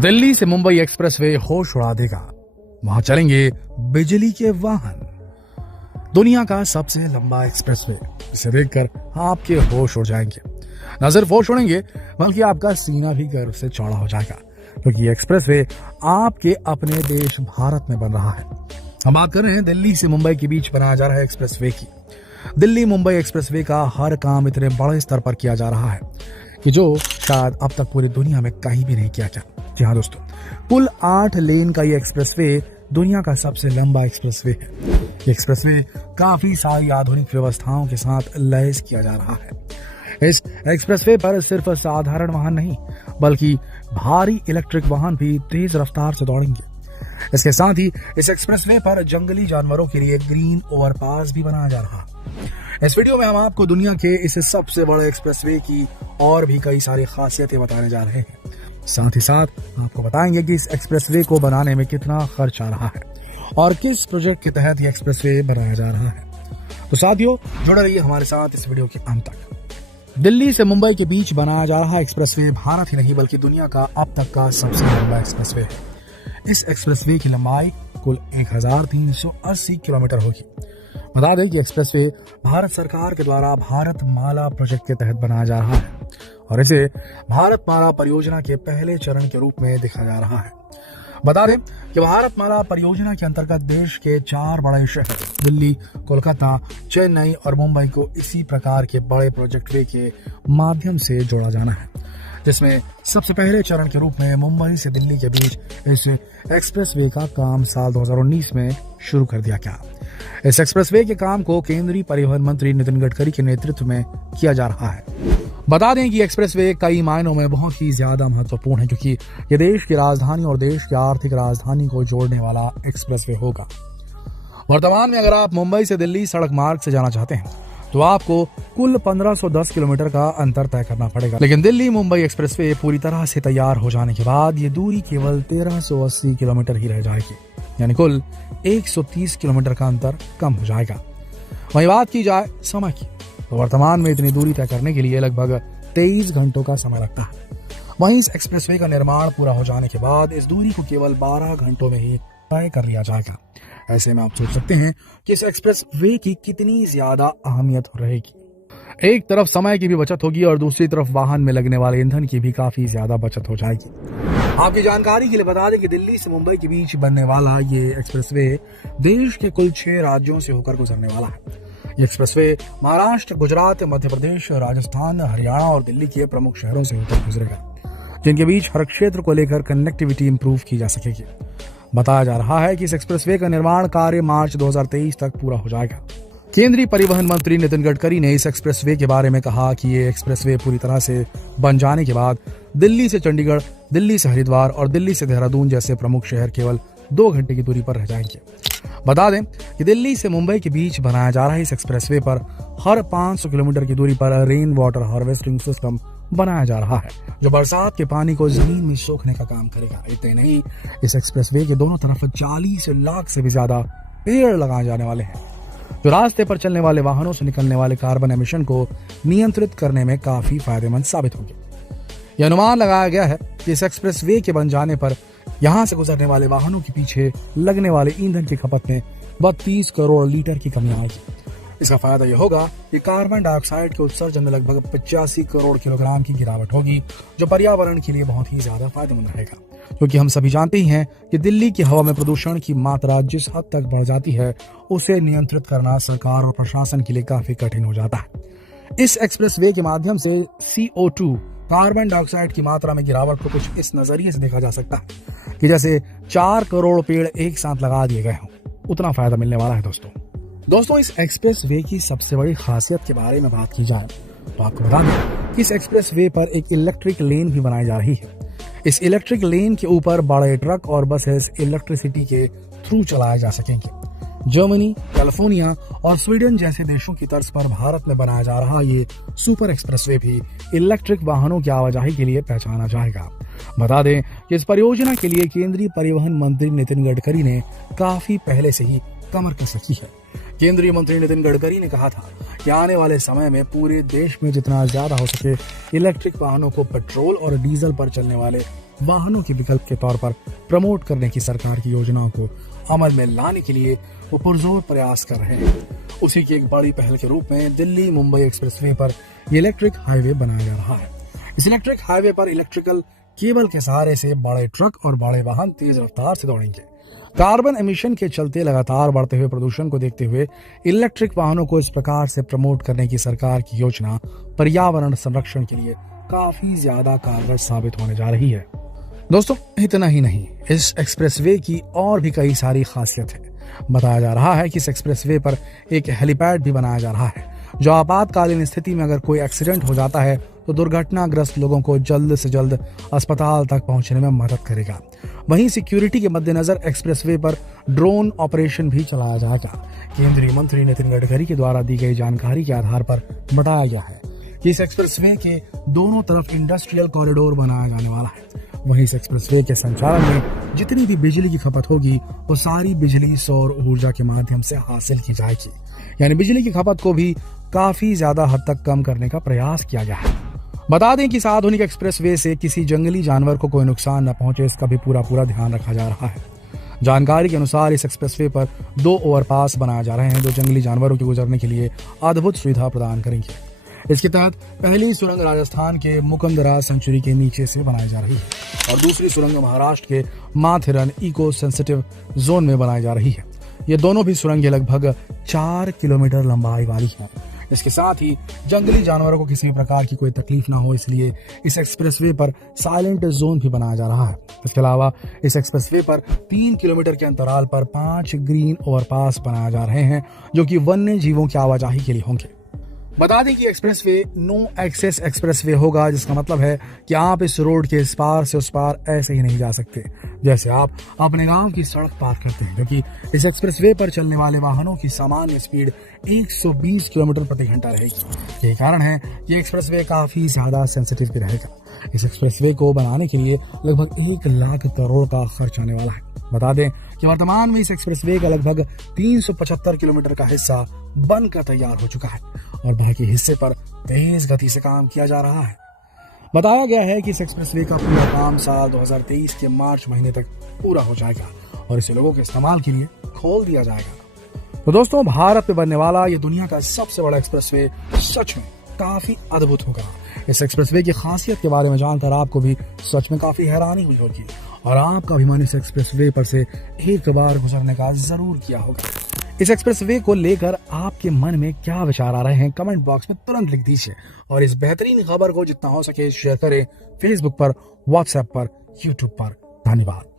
दिल्ली से मुंबई एक्सप्रेसवे होश उड़ा देगा। वहां चलेंगे बिजली के वाहन। दुनिया का सबसे लंबा एक्सप्रेसवे, इसे देखकर आपके होश उड़ जाएंगे। न सिर्फ होश उड़ेंगे बल्कि आपका सीना भी गर्व से चौड़ा हो जाएगा, क्योंकि एक्सप्रेसवे आपके अपने देश भारत में बन रहा है। हम बात कर रहे हैं दिल्ली से मुंबई के बीच बनाया जा रहा है एक्सप्रेसवे की। दिल्ली मुंबई एक्सप्रेसवे का हर काम इतने बड़े स्तर पर किया जा रहा है कि जो शायद अब तक पूरी दुनिया में कहीं भी नहीं किया गया। जी हाँ दोस्तों, कुल 8 लेन का ये एक्सप्रेसवे दुनिया का सबसे लंबा एक्सप्रेसवे है। ये एक्सप्रेसवे काफी सारी आधुनिक व्यवस्थाओं के साथ लैस किया जा रहा है। इस एक्सप्रेसवे पर सिर्फ साधारण वाहन नहीं बल्कि भारी इलेक्ट्रिक वाहन भी तेज रफ्तार से दौड़ेंगे। इसके साथ ही इस एक्सप्रेसवे पर जंगली जानवरों के लिए ग्रीन ओवरपास भी बनाया जा रहा है। इस वीडियो में हम आपको दुनिया के इस सबसे बड़े एक्सप्रेसवे की और भी कई सारी खासियतें बताने जा रहे हैं। साथ ही साथ आपको बताएंगे कि इस एक्सप्रेसवे को बनाने में कितना खर्च आ रहा है और किस प्रोजेक्ट के तहत ये एक्सप्रेसवे बनाया जा रहा है। तो साथियों, जुड़े रहिए हमारे साथ इस वीडियो के अंत तक। दिल्ली से मुंबई के बीच बनाया जा रहा एक्सप्रेसवे भारत ही नहीं बल्कि दुनिया का अब तक का सबसे लंबा एक्सप्रेसवे है। इस एक्सप्रेसवे की लंबाई कुल 1380 किलोमीटर होगी। बता दें कि एक्सप्रेसवे भारत सरकार के द्वारा भारत माला प्रोजेक्ट के तहत बनाया जा रहा है और इसे भारत माला परियोजना के पहले चरण के रूप में देखा जा रहा है। बता दें कि भारत माला परियोजना के अंतर्गत देश के 4 बड़े शहर दिल्ली, कोलकाता, चेन्नई और मुंबई को इसी प्रकार के बड़े प्रोजेक्ट वे के माध्यम से जोड़ा जाना है, जिसमें सबसे पहले चरण के रूप में मुंबई से दिल्ली के बीच इस एक्सप्रेसवे का काम साल 2019 में शुरू कर दिया गया। इस एक्सप्रेसवे के काम को केंद्रीय परिवहन मंत्री नितिन गडकरी के नेतृत्व में किया जा रहा है। बता दें कि एक्सप्रेसवे कई मायनों में बहुत ही ज्यादा महत्वपूर्ण है, क्योंकि ये देश की राजधानी और देश की आर्थिक राजधानी को जोड़ने वाला एक्सप्रेसवे होगा। वर्तमान में अगर आप मुंबई से दिल्ली सड़क मार्ग से जाना चाहते हैं तो आपको कुल 1510 किलोमीटर का अंतर तय करना पड़ेगा, लेकिन दिल्ली मुंबई एक्सप्रेसवे पूरी तरह से तैयार हो जाने के बाद ये दूरी केवल 1380 किलोमीटर ही रह जाएगी, यानी कुल 130 किलोमीटर का अंतर कम हो जाएगा। वहीं बात की जाए समय की, तो वर्तमान में इतनी दूरी तय करने के लिए लगभग 23 घंटों का समय लगता है। वहीं इस एक्सप्रेसवे का निर्माण पूरा हो जाने के बाद इस दूरी को केवल 12 घंटों में ही तय कर लिया जाएगा। ऐसे में आप सोच सकते हैं कि इस एक्सप्रेसवे की कितनी ज्यादा अहमियत रहेगी। एक तरफ समय की भी बचत होगी और दूसरी तरफ वाहन में लगने वाले ईंधन की भी काफी ज्यादा बचत हो जाएगी। आपकी जानकारी के लिए बता दें कि दिल्ली से मुंबई के बीच बनने वाला ये एक्सप्रेसवे देश के कुल 6 राज्यों से होकर गुजरने वाला है। ये एक्सप्रेसवे महाराष्ट्र, गुजरात, मध्य प्रदेश, राजस्थान, हरियाणा और दिल्ली के प्रमुख शहरों से होकर गुजरेगा, जिनके बीच हर क्षेत्र को लेकर कनेक्टिविटी इंप्रूव की जा सकेगी। बताया जा रहा है कि इस एक्सप्रेसवे का निर्माण कार्य मार्च 2023 तक पूरा हो जाएगा। केंद्रीय परिवहन मंत्री नितिन गडकरी ने इस एक्सप्रेसवे के बारे में कहा कि ये एक्सप्रेसवे पूरी तरह से बन जाने के बाद दिल्ली से चंडीगढ़, दिल्ली से हरिद्वार और दिल्ली से देहरादून जैसे प्रमुख शहर केवल 2 घंटे की दूरी पर रह जाएंगे। बता दें कि दिल्ली से मुंबई के बीच बनाया जा रहा इस एक्सप्रेसवे पर हर 500 किलोमीटर की दूरी पर रेन वाटर हार्वेस्टिंग सिस्टम बनाया जा रहा है, जो बरसात के पानी को जमीन में सोखने का काम करेगा। इतने नहीं, इस एक्सप्रेसवे के दोनों तरफ 40 लाख से भी ज्यादा पेड़ लगाए जाने वाले हैं, जो रास्ते पर चलने वाले वाहनों से निकलने वाले कार्बन एमिशन को नियंत्रित करने में काफी फायदेमंद साबित होंगे। यह अनुमान लगाया गया है कि इस एक्सप्रेसवे के बन जाने पर यहां से गुजरने वाले वाहनों के पीछे लगने वाले ईंधन की खपत में 32 करोड़ लीटर की कमी आएगी। इसका फायदा यह होगा कि कार्बन डाइऑक्साइड के उत्सर्जन में लगभग 85 करोड़ किलोग्राम की गिरावट होगी, जो पर्यावरण के लिए बहुत ही ज्यादा फायदेमंद रहेगा, क्योंकि हम सभी जानते ही हैं कि दिल्ली की हवा में प्रदूषण की मात्रा जिस हद तक बढ़ जाती है उसे नियंत्रित करना सरकार और प्रशासन के लिए काफी कठिन हो जाता है। इस एक्सप्रेसवे के माध्यम से CO2 कार्बन डाइऑक्साइड की मात्रा में गिरावट को कुछ इस नजरिए से देखा जा सकता है कि जैसे 4 करोड़ पेड़ एक साथ लगा दिए गए हों, उतना फायदा मिलने वाला है। दोस्तों, इस एक्सप्रेसवे की सबसे बड़ी खासियत के बारे में बात की जाए तो आपको बता दें कि इस एक्सप्रेसवे पर एक इलेक्ट्रिक लेन भी बनाई जा रही है। इस इलेक्ट्रिक लेन के ऊपर बड़े ट्रक और बसेस इलेक्ट्रिसिटी के थ्रू चलाए जा सकेंगे। जर्मनी, कैलिफोर्निया और स्वीडन जैसे देशों की तर्ज पर भारत में बनाया जा रहा ये सुपर एक्सप्रेसवे भी इलेक्ट्रिक वाहनों की आवाजाही के लिए पहचाना जाएगा। बता दें कि इस परियोजना के लिए केंद्रीय परिवहन मंत्री नितिन गडकरी ने काफी पहले से ही कमर कस रखी है। केंद्रीय मंत्री नितिन गडकरी ने कहा था कि आने वाले समय में पूरे देश में जितना ज्यादा हो सके इलेक्ट्रिक वाहनों को पेट्रोल और डीजल पर चलने वाले वाहनों के विकल्प के तौर पर प्रमोट करने की सरकार की योजनाओं को अमल में लाने के लिए वो पुरजोर प्रयास कर रहे हैं। उसी की एक बड़ी पहल के रूप में दिल्ली मुंबई एक्सप्रेसवे पर इलेक्ट्रिक हाईवे बनाया जा रहा है। इस इलेक्ट्रिक हाईवे पर इलेक्ट्रिकल केबल के सहारे से बड़े ट्रक और बड़े वाहन तेज रफ्तार से दौड़ेंगे। कार्बन एमिशन के चलते लगातार बढ़ते हुए प्रदूषण को देखते हुए इलेक्ट्रिक वाहनों को इस प्रकार से प्रमोट करने की सरकार की योजना पर्यावरण संरक्षण के लिए काफी ज्यादा कारगर साबित होने जा रही है। दोस्तों, इतना ही नहीं, इस एक्सप्रेसवे की और भी कई सारी खासियत है। बताया जा रहा है कि इस एक्सप्रेसवे पर एक हेलीपैड भी बनाया जा रहा है, जो आपातकालीन स्थिति में अगर कोई एक्सीडेंट हो जाता है तो दुर्घटनाग्रस्त लोगों को जल्द से जल्द अस्पताल तक पहुंचने में मदद करेगा। वहीं सिक्योरिटी के मद्देनजर एक्सप्रेसवे पर ड्रोन ऑपरेशन भी चलाया जाएगा। केंद्रीय मंत्री नितिन गडकरी के द्वारा दी गई जानकारी के आधार पर बताया गया है कि इस एक्सप्रेसवे के दोनों तरफ इंडस्ट्रियल कॉरिडोर बनाया जाने वाला है। वहीं इस एक्सप्रेसवे के संचालन में जितनी भी बिजली की खपत होगी वो सारी बिजली सौर ऊर्जा के माध्यम से हासिल की जाएगी। यानी बिजली की खपत को भी काफी ज्यादा हद तक कम करने का प्रयास किया गया है। बता दें कि इस आधुनिक एक्सप्रेसवे से किसी जंगली जानवर को कोई नुकसान न पहुंचे, इसका भी पूरा ध्यान रखा जा रहा है। जानकारी के अनुसार इस एक्सप्रेसवे पर 2 ओवरपास बनाए जा रहे हैं, जो जंगली जानवरों के गुजरने के लिए अद्भुत सुविधा प्रदान करेंगे। इसके तहत पहली सुरंग राजस्थान के मुकंदरा सेंचुरी के नीचे से बनाई जा रही है और दूसरी सुरंग महाराष्ट्र के माथेरन इको सेंसिटिव जोन में बनाई जा रही है। ये दोनों भी सुरंगें लगभग 4 किलोमीटर लंबाई वाली हैं। इसके साथ ही जंगली जानवरों को किसी प्रकार की कोई तकलीफ ना हो, इसलिए इस एक्सप्रेसवे पर साइलेंट जोन भी बनाया जा रहा है। इसके अलावा इस एक्सप्रेसवे पर 3 किलोमीटर के अंतराल पर 5 ग्रीन ओवरपास बनाए जा रहे हैं, जो कि वन्य जीवों की आवाजाही के लिए होंगे। बता दें कि एक्सप्रेसवे नो एक्सेस एक्सप्रेसवे होगा, जिसका मतलब है कि आप इस रोड के इस पार से उस पार ऐसे ही नहीं जा सकते जैसे आप अपने गांव की सड़क पार करते हैं, क्योंकि इस एक्सप्रेसवे पर चलने वाले वाहनों की सामान्य स्पीड 120 किलोमीटर प्रति घंटा रहेगी। यही कारण है कि एक्सप्रेसवे काफी ज्यादा सेंसिटिव भी रहेगा। इस एक्सप्रेसवे को बनाने के लिए लगभग 1 लाख करोड़ का खर्च आने वाला है। बता दें कि वर्तमान में इस एक्सप्रेसवे का लगभग 375 किलोमीटर का हिस्सा बनकर तैयार हो चुका है और बाकी हिस्से पर तेज गति से काम किया जा रहा है। बताया गया है कि इस एक्सप्रेसवे का पूरा काम साल 2023 के मार्च महीने तक पूरा हो जाएगा और इसे लोगों के इस्तेमाल के लिए खोल दिया जाएगा। तो दोस्तों, भारत में बनने वाला ये दुनिया का सबसे बड़ा एक्सप्रेसवे सच में काफी अद्भुत होगा। इस एक्सप्रेसवे की खासियत के बारे में जानकर आपको भी सच में काफी हैरानी हुई होगी और आपका भी मन इस एक्सप्रेसवे पर से एक बार गुजरने का जरूर किया होगा। इस एक्सप्रेसवे को लेकर आपके मन में क्या विचार आ रहे हैं, कमेंट बॉक्स में तुरंत लिख दीजिए और इस बेहतरीन खबर को जितना हो सके शेयर करें फेसबुक पर, व्हाट्सएप पर, यूट्यूब पर। धन्यवाद।